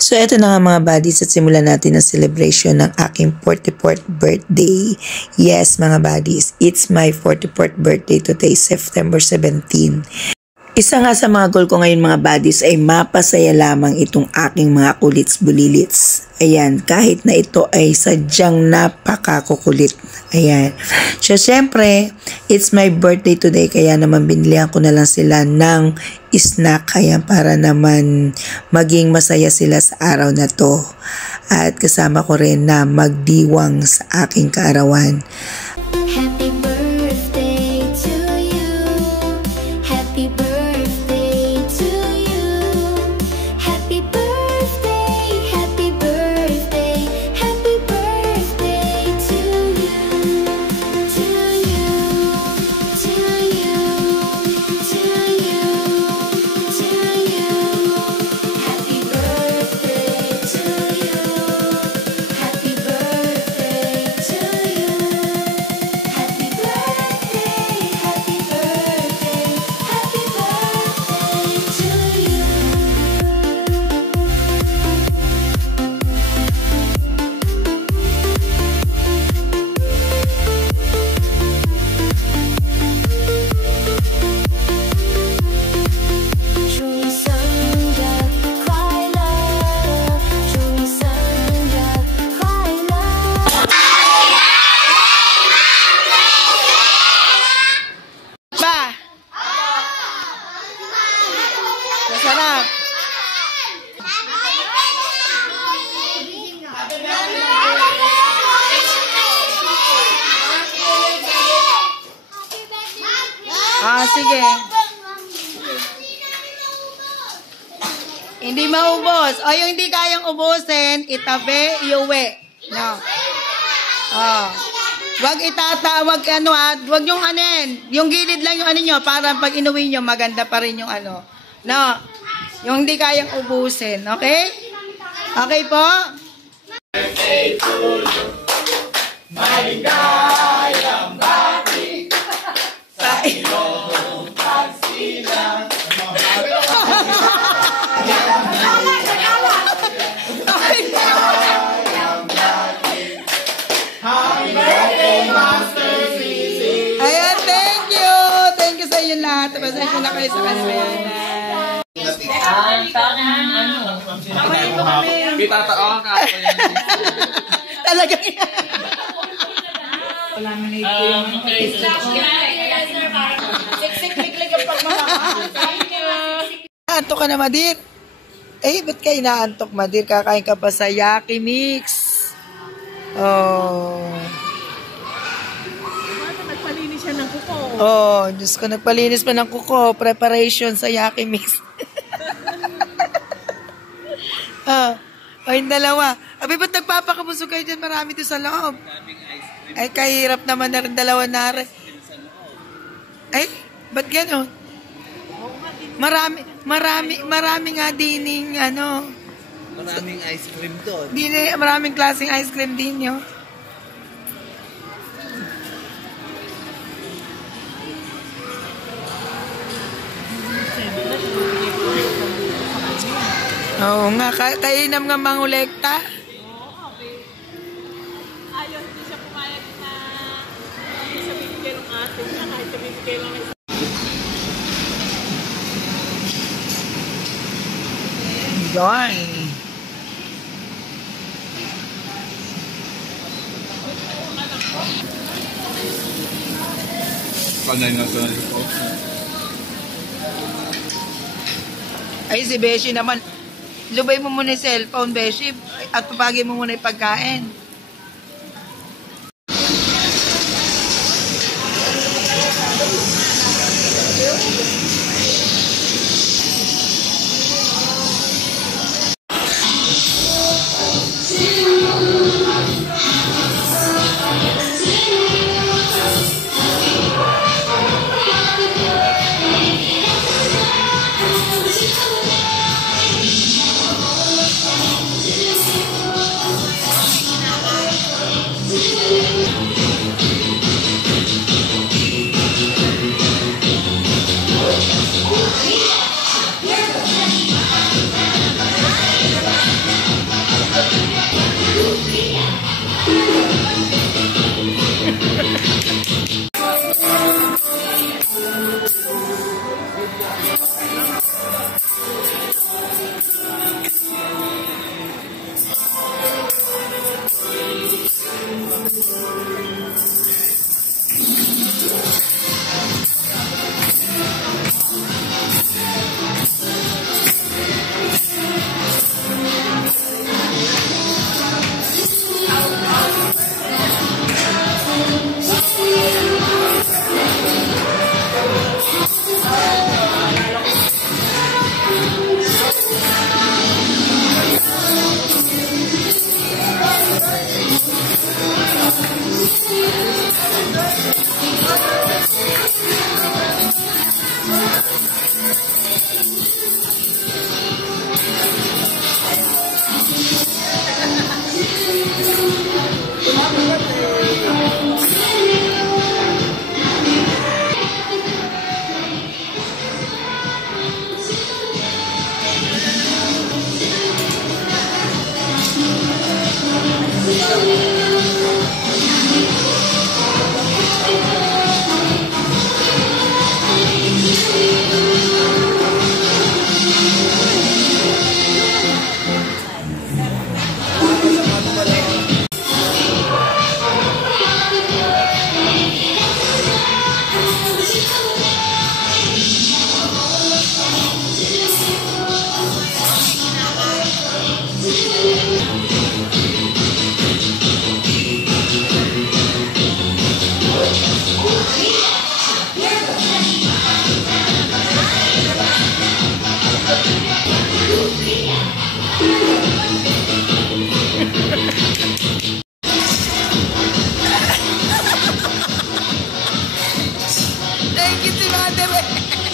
So eto na nga mga buddies at simulan natin ang celebration ng aking 44th birthday. Yes mga buddies, it's my 44th birthday today, September 17. Isa nga sa mga goal ko ngayon mga buddies ay mapasaya lamang itong aking mga kulits-bulilits. Ayan, kahit na ito ay sadyang napakakukulit. Ayan. So, syempre, it's my birthday today kaya naman binilihan ko na lang sila ng snack. Kaya para naman maging masaya sila sa araw na to. At kasama ko rin na magdiwang sa aking kaarawan. Happy birthday to you. Happy birthday to you. Happy birthday, happy birthday, happy birthday to you. To you, to you, to you, to you. Happy birthday to you. Happy birthday to you. Happy birthday, happy birthday, happy birthday to you.祝你生日快乐，祝你生日快乐。 Ba? Masarap. Sige. Hindi maubos. O yung hindi kayang ubusin, itabi, iuwi. No. Wag itatawag wag yung anin. Yung gilid lang yung ano nyo para pag inuwi nyo maganda pa rin yung ano. No. Yung hindi kayang ubusin, okay? Okay po? Ayan, thank you. Thank you sa inyo lahat. Pasensya na kayo sa kanila yan. Talagang yan. Naantok ka na, Madir? Eh, ba't kayo naantok, Madir? Kakain ka pa sa Yaki Mix. Oh. Nagpalinis siya ng kuko. Oh, Diyos ko, nagpalinis pa ng kuko. Preparation sa Yaki Mix. Yung dalawa. Abi, ba't nagpapakabusog kayo dyan? Marami doon sa loob. Ay, kahirap naman na rin dalawa na rin. Ay, ba't gano'n? Marami nga dining, ano. Maraming ice cream doon. Maraming klaseng ice cream din yun. Oo nga, kainam nga mangulekta. Ayaw, hindi siya pumayag na hindi siya bibigay ng atin niya kahit siya bibigay lang ng Yan. Panay na sa Ay, si Beshi naman. Lubay mo muna yung cellphone, Beshi. At papagay mo muna yung pagkain. si Mother eh.